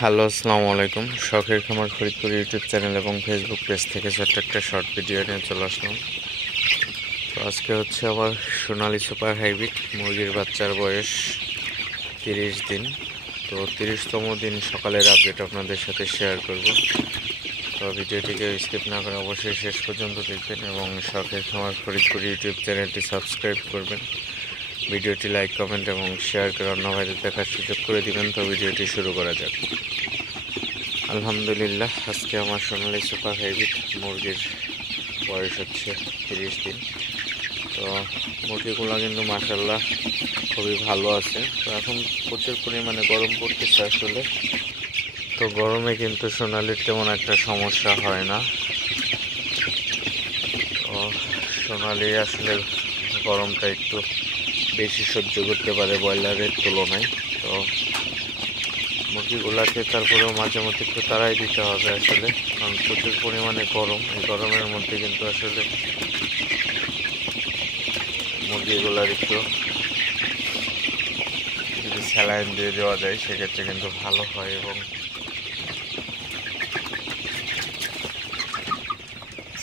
Hello, আসসালামু আলাইকুম। শখের খামার ফরিদপুর ইউটিউব চ্যানেল এবং ফেসবুক পেজ থেকে ছোট্ট একটা শর্ট ভিডিও নিয়ে চলে আসলাম। তো আজকে হচ্ছে আমার সোনালী সুপার হাইব্রিড মুরগির বাচ্চার বয়স 30 দিন। তো 30তম দিন সকালের আপডেট আপনাদের সাথে শেয়ার করব। তো ভিডিওটিকে স্কিপ না করে অবশ্যই শেষ পর্যন্ত দেখবেন এবং শখের খামার ফরিদপুর ইউটিউব চ্যানেলটি সাবস্ক্রাইব করবেন। ভিডিওটি লাইক, কমেন্ট এবং শেয়ার করে অন্য ভাইদের দেখার সুযোগ করে দিবেন। তো ভিডিওটি শুরু করা যাক। আলহামদুলিল্লাহ, আজকে আমার সোনালী সুপার হাইব্রিড মুরগির বয়স হচ্ছে 30 দিন। তো মুরগিগুলো কিন্তু মাশাআল্লাহ খুবই ভালো আছে। তো এখন প্রচুর পরিমাণে গরম পড়তেছে আসলে। তো গরমে কিন্তু সোনালির তেমন একটা সমস্যা হয় না। তো সোনালি আসলে গরমটা একটু বেশি সহ্য করতে পারে ব্রয়লারের তুলনায়। তো মুরগিগুলাকে তারপরেও মাঝে মধ্যে একটু তাড়াই দিতে হবে আসলে, কারণ প্রচুর পরিমাণে গরম। এই গরমের মধ্যে কিন্তু আসলে মুরগিগুলার একটু যদি স্যালাইন দিয়ে দেওয়া যায় সেক্ষেত্রে কিন্তু ভালো হয়, এবং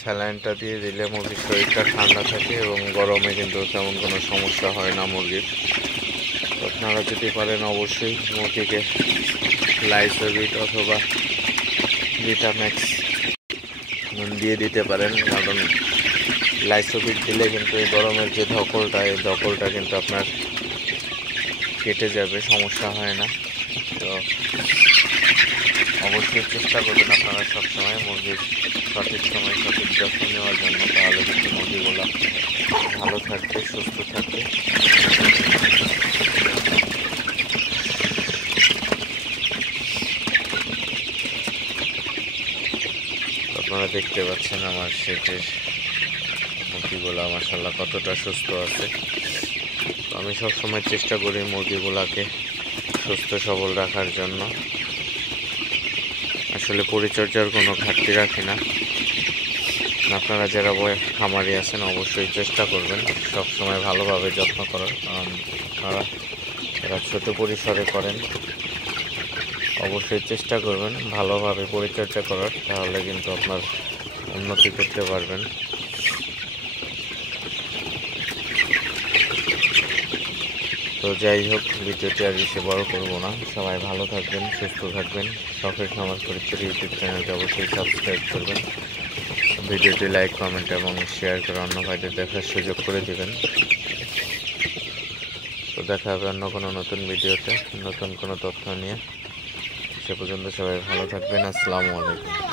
স্যালাইনটা দিয়ে দিলে মুরগির শরীরটা ঠান্ডা থাকে এবং গরমে কিন্তু তেমন কোনো সমস্যা হয় না মুরগির। আপনারা যদি পারেন অবশ্যই মুরগিকে লাইসোভিট অথবা ভিটাম্যাক্স দিয়ে দিতে পারেন, কারণ লাইসোভিট দিলে কিন্তু এই গরমের যে ধকলটা, এই ধকলটা কিন্তু আপনার কেটে যাবে, সমস্যা হয় না। তো অবশ্যই চেষ্টা করবেন আপনারা সবসময় মুরগির সঠিক সময় সঠিক যত্ন নেওয়ার জন্য, তাহলে কিন্তু মুরগিগুলো ভালো থাকবে, সুস্থ থাকবে। আপনারা দেখতে পাচ্ছেন আমার শেডের মুরগিগুলো মাশাআল্লাহ কতটা সুস্থ আছে। তো আমি সবসময় চেষ্টা করি মুরগিগুলোকে সুস্থ সবল রাখার জন্য। আসলে পরিচর্যার কোনো ঘাটতি রাখি না। আপনারা যারা খামারি আছেন অবশ্যই চেষ্টা করবেন সব সময় ভালোভাবে যত্ন করার, কারণ আপনারা যারা ছোট পরিসরে করেন অবশ্যই চেষ্টা করবেন ভালোভাবে পরিচর্যা করার, তাহলে কিন্তু আপনার উন্নতি করতে পারবেন। তো যাই হোক, ভিডিওটি আর বেশি বড় করবো না। সবাই ভালো থাকবেন, সুস্থ থাকবেন। শখের খামার ফরিদপুর ইউটিউব চ্যানেলটি অবশ্যই সাবস্ক্রাইব করবেন। ভিডিওটি লাইক, কমেন্ট এবং শেয়ার করে অন্য ভাইদের দেখার সুযোগ করে দিবেন। তো দেখা হবে অন্য কোনো নতুন ভিডিওতে নতুন কোনো তথ্য নিয়ে। সে পর্যন্ত সবাই ভালো থাকবেন। আসসালামু আলাইকুম।